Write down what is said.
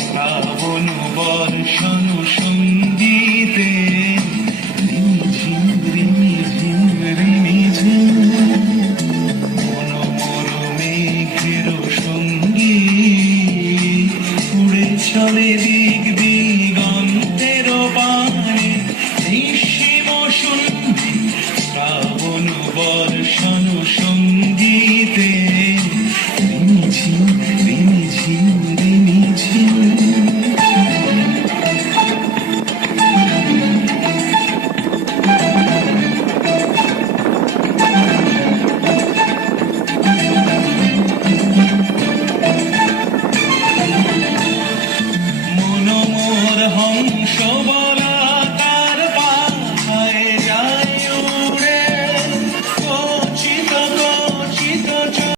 শ্রাবণ বর্ষণ সঙ্গীতে রিমিঝিম রিমিঝিম রিমিঝিম মনোমর মেঘের সঙ্গী উড়ে চলে